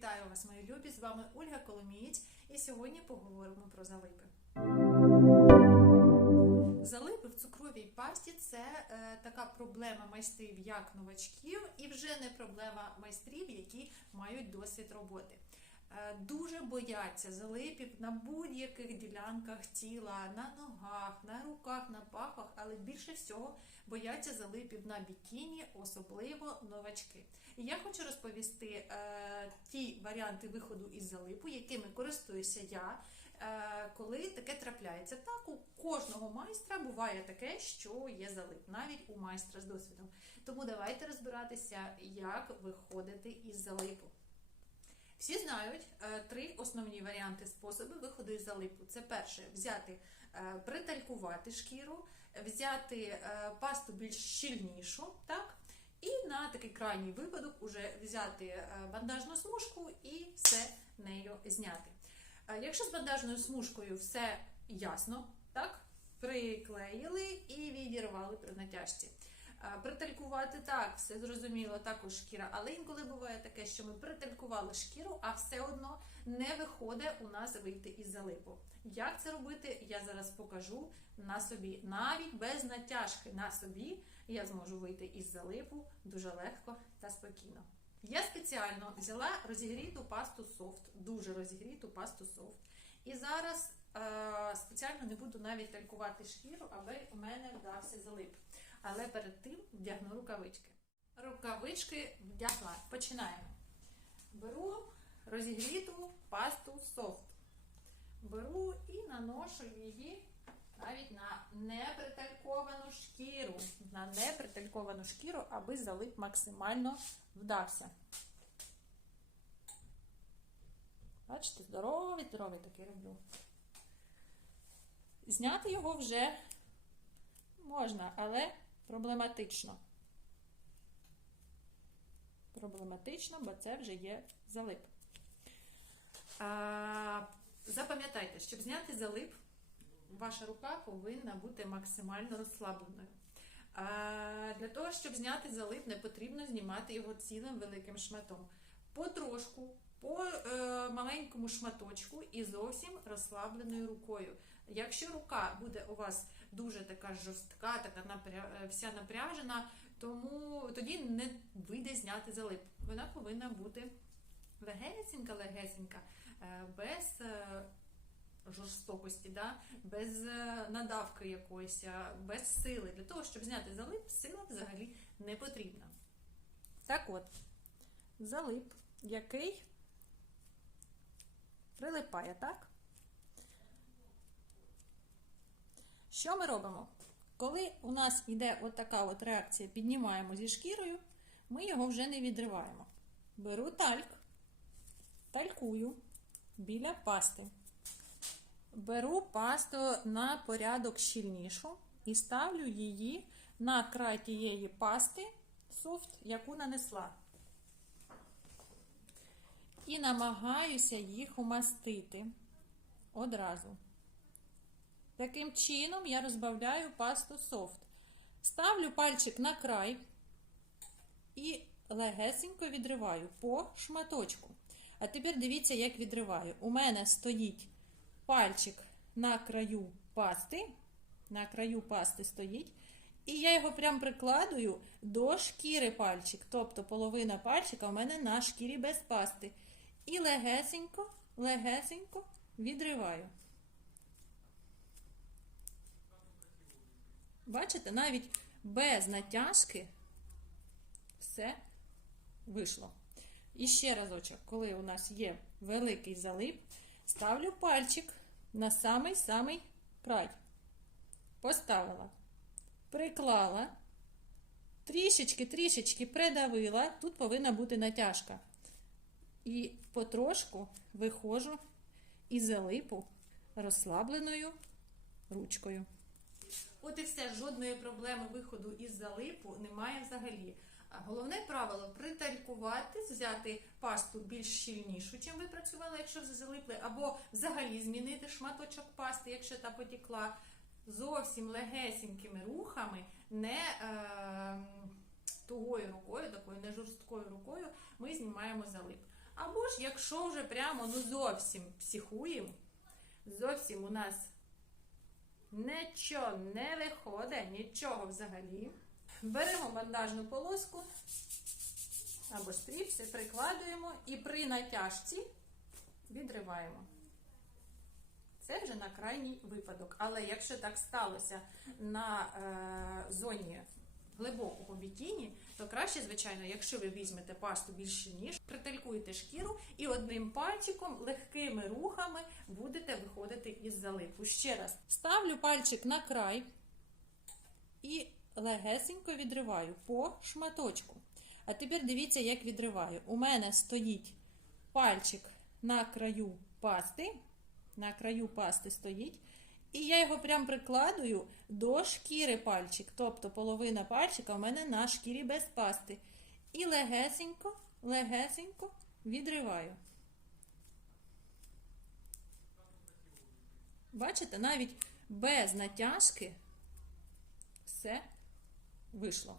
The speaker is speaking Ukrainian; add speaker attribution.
Speaker 1: Вітаю вас, мої любі! З вами Ольга Коломієць, і сьогодні поговоримо про залипи. Залипи в цукровій пасті це е, така проблема майстрів як новачків, і вже не проблема майстрів, які мають досвід роботи. Е, дуже бояться залипів на будь-яких ділянках тіла, на ногах, на руках, на пахах, але більше всього бояться залипів на бікіні, особливо новачки. І я хочу розповісти е, ті варіанти виходу із залипу, якими користуюся я, е, коли таке трапляється. Так, у кожного майстра буває таке, що є залип, навіть у майстра з досвідом. Тому давайте розбиратися, як виходити із залипу. Всі знають е, три основні варіанти способи виходу із залипу. Це перше взяти, е, приталькувати шкіру, взяти е, пасту більш щільнішу, так? І на такий крайній випадок уже взяти бандажну смужку і все нею зняти. Якщо з бандажною смужкою все ясно, так? Приклеїли і відірвали при натяжці. Приталькувати так, все зрозуміло, також шкіра. Але інколи буває таке, що ми приталькували шкіру, а все одно не виходить у нас вийти із залипу. Як це робити, я зараз покажу на собі. Навіть без натяжки на собі я зможу вийти із залипу дуже легко та спокійно. Я спеціально взяла розігріту пасту софт, дуже розігріту пасту софт. І зараз е, спеціально не буду навіть талькувати шкіру, аби у мене вдався залип. Але перед тим вдягну рукавички. Рукавички вдягла. Починаємо. Беру розігріту пасту софт. Беру і наношу її навіть на непритальковану шкіру. На непритальковану шкіру, аби залип максимально вдався. Бачите, здоровий, здоровий такий роблю. Зняти його вже можна, але проблематично. Проблематично, бо це вже є залип. А, запам'ятайте, щоб зняти залип, ваша рука повинна бути максимально розслабленою. А, для того, щоб зняти залип, не потрібно знімати його цілим великим шматом. Потрошку, по е, маленькому шматочку і зовсім розслабленою рукою. Якщо рука буде у вас дуже така жорстка, така напря... вся напряжена, тому тоді не вийде зняти залип. Вона повинна бути легесенька, легесенька, е, без е, жорстокості, да? без е, надавки якоїсь, без сили. Для того, щоб зняти залип, сила взагалі не потрібна. Так от, залип, який прилипає, так? Що ми робимо? Коли у нас йде от така от реакція, піднімаємо зі шкірою, ми його вже не відриваємо. Беру тальк, талькую біля пасти. Беру пасту на порядок щільнішу і ставлю її на край тієї пасти софт, яку нанесла. І намагаюся їх умастити одразу. Таким чином я розбавляю пасту софт. Ставлю пальчик на край і легесенько відриваю по шматочку. А тепер дивіться, як відриваю. У мене стоїть пальчик на краю пасти. На краю пасти стоїть. І я його прям прикладую до шкіри пальчик. Тобто половина пальчика у мене на шкірі без пасти. І легесенько, легесенько відриваю. Бачите, навіть без натяжки все вийшло. І ще разочок, коли у нас є великий залип, ставлю пальчик на самий-самий край. Поставила, приклала, трішечки-трішечки придавила. Тут повинна бути натяжка. І потрошку виходжу із залипу розслабленою ручкою. От і все, жодної проблеми виходу із залипу немає взагалі. Головне правило приталькувати, взяти пасту більш щільнішу, чим ви працювали, якщо ви залипли, або взагалі змінити шматочок пасти, якщо та потекла, зовсім легесенькими рухами, не е, тугою рукою, такою не жорсткою рукою, ми знімаємо залип. Або ж, якщо вже прямо ну зовсім психуємо, зовсім у нас нічого не виходить, нічого взагалі. Беремо бандажну полоску або стріпси, прикладуємо і при натяжці відриваємо. Це вже на крайній випадок. Але якщо так сталося на е, зоні глибокого бікіні, то краще, звичайно, якщо ви візьмете пасту більше ніж, приталькуєте шкіру і одним пальчиком, легкими рухами будете виходити із залипу. Ще раз ставлю пальчик на край і легесенько відриваю по шматочку. А тепер дивіться, як відриваю. У мене стоїть пальчик на краю пасти. На краю пасти стоїть. І я його прям прикладую до шкіри пальчик. Тобто половина пальчика у мене на шкірі без пасти. І легесенько, легесенько відриваю. Бачите, навіть без натяжки все вийшло.